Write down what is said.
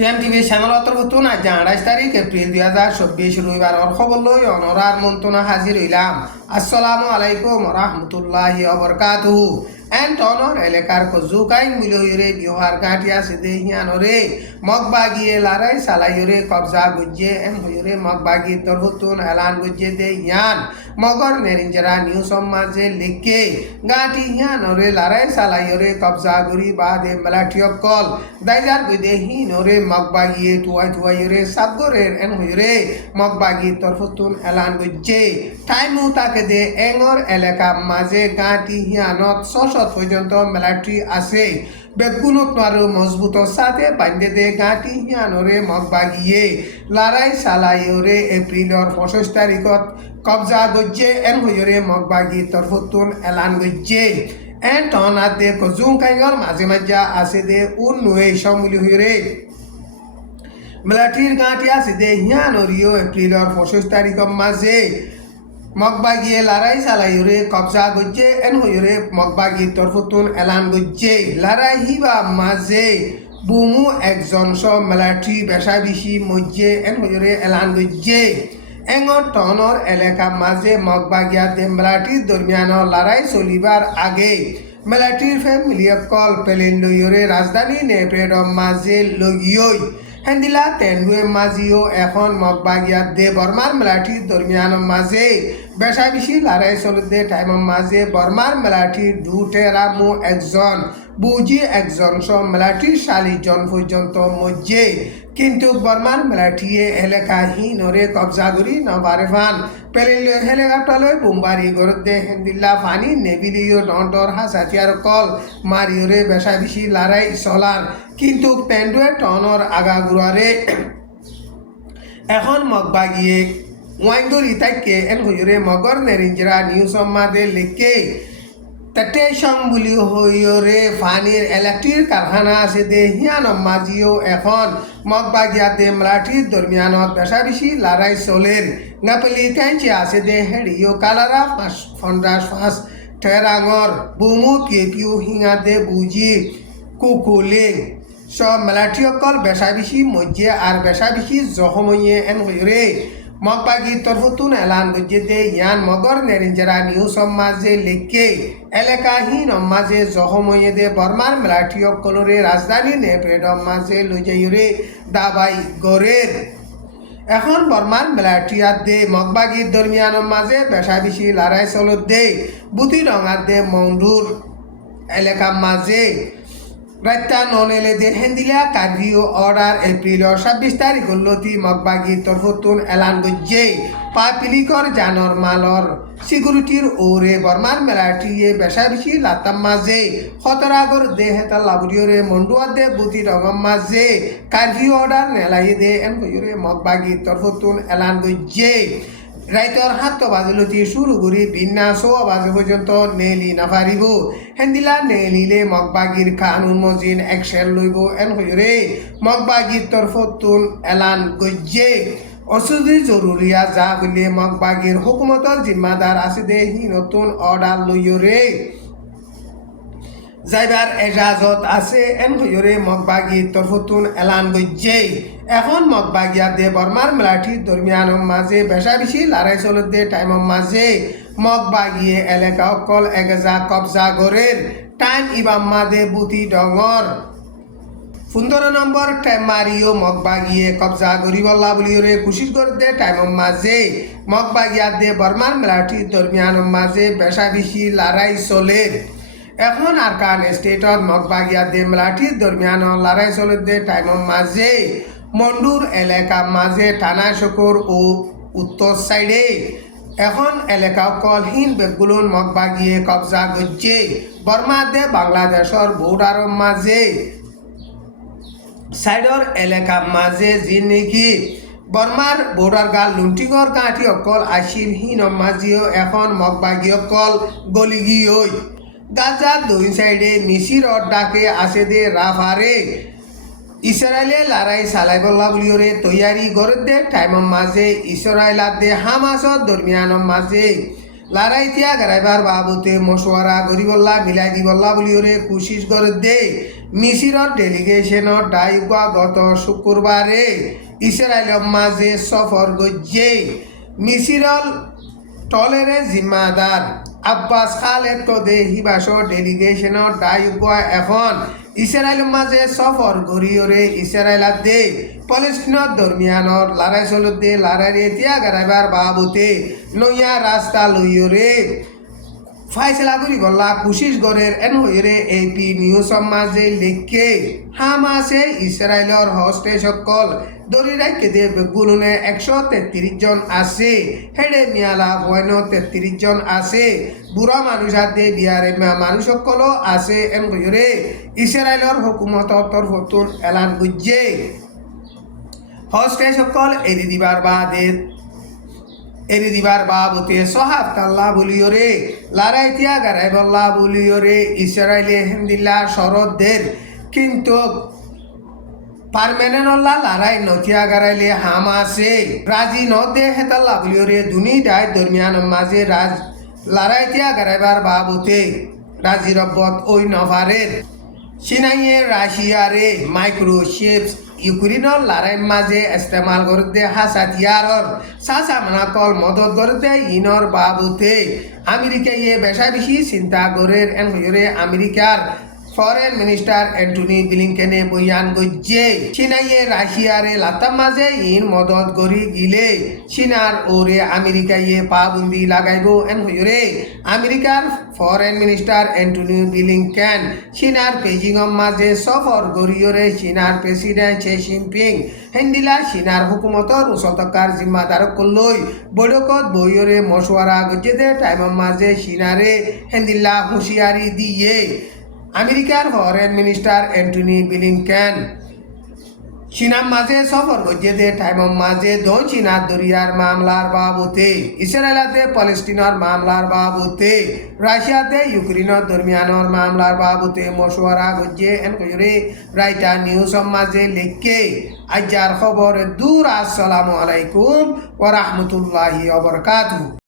টিএমটিভি শ্যামলতর নতুন আজ 28 এপ্রিল 2024 রবিবার খবর লই অনরার মন্ত্রণা হাজির হইলাম। আসসালামু আলাইকুম রহমতুল্লাহি ওবরকাতুহু। অনর এলাকার কজুকাইন মিলইরে বিহার গাঁটিয়া সিদে হিয়ানরে মগবাগিয়ে লারাই সালাইরে কবজা গুজ্জে হইরে মগবাগি তরহুতুন এলান গুজ্জে দে হিয়ান মগর নেরিঞ্জরা নিউ সমাজে লিখে গাঁটি হিয়ানরে লারাই সালাইরে কবজা গুরি বাদে মেলাঠিয়কল দাইজার গুদে হিনরে মগবাগিয়ে তুয়াইরে সাবগরের হইরে মগবাগি তরহুতুন এলান গুজ্জে টাইমু তাকে দে এঙর এলাকা মাঝে গাঁটি হিয়ানত পর্যন্ত মেলাটি আছে বেগুনত আরো মজবুত সাথে বান্ধে দে গাঁটি হিয়ানরে মগবাগিয়ে লারাই সালাইরে এপ্রিলর 25 তারিখত কবজা গজ্জে হইরে মগবাগি তরফতুন এলান গজ্জে টনাতে কজুং কাইগর মাঝে মাঝে আছে দে নুয়ে সমুলি হইরে মেলাটির গাঁটি আছে দে হিয়ানরিও এপ্রিলর 25 তারিখর মাঝে মগবাগিয়ে লারাই সালাইরে কবজা গজ্জে হইরে মগবাগি তরফতুন এলান গজ্জে লারাই হিবা মাঝে বুমু একজন সব মেলাটি বেশা বেশি মজ্জে হইরে এলান গজ্জে এঙর টনর এলাকা মাঝে মগবাগিয়া দে মেলাটির দরমিয়ান লড়াই চলিবার আগে মেলাটির ফ্যামিলিয়কল পেলেন লইরে রাজধানী নেপের মাঝে লগিয়ই হেন্দিলা তেন্ডুয়ে মাঝিও এখন মগবাগিয়া দে বর্মার মেলাটির দরমিয়ান মাঝে বেশা বেশি লড়াই চলতে টাইম মাঝে বর্মার মেলাটির দুটেরা মু একজন বুঝি একজন সব মেলাটির 40 জন পর্যন্ত মজ্জে কিন্তু বর্মার মেলাটিয়ে এলাকাহীনরে কবজা করি নবারে ফান পেলিল হেলিকপ্টারলৈ বোমবারি গরদে হেন্দিল্লা ফানি নেবিলিও ডন্টর হাসাতিয়ার কল মারিওরে বেশা বেশি লড়াই চলার কিন্তু পেন্ডুয়ে টনর আগাগুড়ারে এখন মগবাগিয়ে ওয়াইগরি তাইকে হইরে মগর নেরিঞ্জরা নিউ সম্মাদে লিখে তাতে সংবুলি হইরে ফানির ইলেকট্রিক কারখানা আছে দে হিয়ান মাঝিও এখন মগবাগিয়াতে মেলাটির দরমিয়ানত বেশা বেশি লড়াই চলের নাপলি কাইছে আছে দে হেডিও কালারা ফন্ডাস ফাঁস ঠেরাঙর বুমু কেপিও হিঙাতে বুঝি কুকুলে সব মেলাটিয়কল বেশা বেশি মজ্জে আর বেশা বেশি জহমইয়ে হইরে মগবাগি তরফতুন এলান গজ্জে দে ইয়ান মগর নেরিঞ্জরা নিউ সমাজে লিখে এলাকাহীন মাঝে জহমইয়ে দে বর্মার মেলাটিয়কলরে রাজধানী নেপেড মাঝে লইজাইরে দাবাই গরের এখন বর্মার মেলাটিয়াত দে মগবাগির দরমিয়ান মাঝে বেশা বেশি লড়াই চলত দে বুতি রঙার দে মন্ডুর এলাকা মাঝে রাত্তা ননেলে দে হেন্দিলা কার্ভিও অর্ডার এপ্রিলর 26 তারিখ লতি মগবাগি তরফতুন এলান গজ্জে পাপিলিকর জানর মালর সিকিউরিটির ওরে বর্মার মেলাটিয়ে বেশা বেশি লাতাম মাঝে খতরাগর দে হেতা লাবুরিয়রে মন্ডুয়া দে বুতি রঙম মাঝে কার্ভিও অর্ডার নেলাই দে হইরে মগবাগি তরফতুন এলান গজ্জে রাইতর 7 বাজলতি শুরু করি বিন্যা 6 বাজে পর্যন্ত নেলি নাফারিব হেন্দিলা নেলিলে মগবাগির কানুন মজিন একশের লইব হইরে মগবাগির তরফতুন এলান গজ্জে অসুধি জরুরিয়া যা হইলে মগবাগির হুকুমতর জিম্মাদার আছে দে হি নতুন অর্ডার লইরে যাইবার এজাজত আছে হইরে মগবাগির তরফতুন এলান গজ্জে এখন মগবাগিয়া দে বর্মার মেলাটির দরমিয়ান মাঝে বেশা বেশি লড়াই চলতে টাইম মাঝে মগবাগিয়ে এলাকা অকল এগেজা কবজা গরের টাইম ইবাম্মা দে বুতি ডঙর 15 নম্বর টাইম মারিও মগবাগিয়ে কবজা গরিবল্লা বলিওরে কুশিস করতে টাইম মাঝে মগবাগিয়া দে বর্মার মেলাটির দরমিয়ান মাঝে বেশা বেশি লড়াই চলের এখন আরকান স্টেটত মগবাগিয়া দে মেলাটির দরমিয়ান লড়াই চলতে টাইম মাঝে মন্ডুর এলাকা মাঝে টানা শকুর ও উত্তর সাইডে এখন এলাকা কলহীন বেগুলুন মগবাগিয়ে কবজা গজ্জে বর্মা দে বাংলাদেশর বর্ডার মাঝে সাইডর এলাকা মাঝে যি নাকি বর্মার বর্ডার গাল লুন্টিগর কাঠি অকল আসিল হীন মাঝিও এখন মগবাগি অকল গলিগিয়ই গাজা দুই সাইডে মিসির ডাকে আছে দে রাফারে ইসরায়েলে লড়াই চালাইবলা বুলিওরে তৈয়ারি গড়ে দে টাইম মাঝে ইসরায়েলাত দে হামাসর দরমিয়ান মাঝে লারাই তিয়া গারাইবার বাবতে মশওয়ারা গরিবল্লা মিলাই দিবল্লা বলিওরে কোশিশ করে দে মিসিরর ডেলিগেশনের ডাইবা গত শুক্রবারে ইসরায়েলের মাঝে সফর গজ্জে মিসিরল টলেরে জিম্মাদার আব্বাস খালেদ তো দে হিবাসর ডেলিগেশনের ডাইবা এখন ইসরায়েলের মাঝে সফর গরিয়রে ইসরায়েলার দে পলেস্টিনের দরমিয়ানর লড়াই চলত দে লড়াইয়ে তিয়া গারাইবার বাবতে নইয়া রাস্তা লইয়রে ফাইসলা করি বললা কোশিশ গরের এন হইরে এপি নিউজৰ মাঝে লিখে হামাসে ইসরায়েলের হস্তে সকল দরি রাখে দে বেগুনে 133 জন আছে হেডে মিয়ালা হয়নো 33 জন আছে বুড়া মানুষ হাতে বিয়ারে মানুষ সকলও আছে এন হইরে ইসরায়েলের হুকুমতর তরফতুন এলান বুঝে হস্তে সকল এরি দিবার বাবতে সহাব তাল্লা বলিওরে লারাই তিয়া গারাই বল্লা বলিওরে ইসরায়েলি হেন্দিল্লা শরদদের কিন্তু পারমেনেনল্লা লারাই নথিয়া গারাইলে হামাসে রাজি নদে হেতাল্লা বলিওরে দুনি ডাই দরমিয়ান মাঝে লারাই তিয়া গারাইবার বাবতে রাজি রব্বত ওই নভারের সিনাইয়ে রাশিয়ারে মাইক্রোচিপস ইউক্রেনের লড়াই মাঝে ইস্তেমাল করতে হাসাতিয়ারর সাসামনা কল মদত করতে ইনর বাবুতে আমেরিকা ইয়ে বেশা বেশি চিন্তা করে এন হইরে আমেরিকার ফরেন মিনিস্টার অ্যান্টনি ব্লিংকেনে বয়ান গজ্জে চীনাইয়ে রাশিয়ারে লাতাম মাঝে ইন মদত করি গিলে চীনার ওরে আমেরিকাইয়ে পাবন্দি লাগাইব এন হইরে আমেরিকার ফরেন মিনিস্টার অ্যান্টনি ব্লিংকেন চীনার বেজিংয়ের মাঝে সফর গরিয়রে চীনার প্রেসিডেন্ট শি জিনপিং হেন্দিলা চীনার হুকুমতর উচলতকার জিম্মাদারক লই বৈঠকত বইয়রে মশওয়ারা গজ্জে টাইমের মাঝে চীনারে হেন্দিল্লা হুঁশিয়ারি দিয়ে আমেরিকার ফরেন মিনিস্টার অ্যান্টনি ব্লিংকেন চীনার মাঝে সফর গজ্জে টাইমের মাঝে দন চীনার দরিয়ার মামলার বাবতে ইসরায়েলাতে পলেস্টিনের মামলার বাবতে রাশিয়াতে ইউক্রেনের দরমিয়ানের মামলার বাবতে মশওয়ারা গজ্জে এন কইরে রাইটা নিউজের মাঝে লিখে আজার খবর দূর আসসালামু আলাইকুম ওয়া রাহমাতুল্লাহি ওয়া বারাকাতুহু।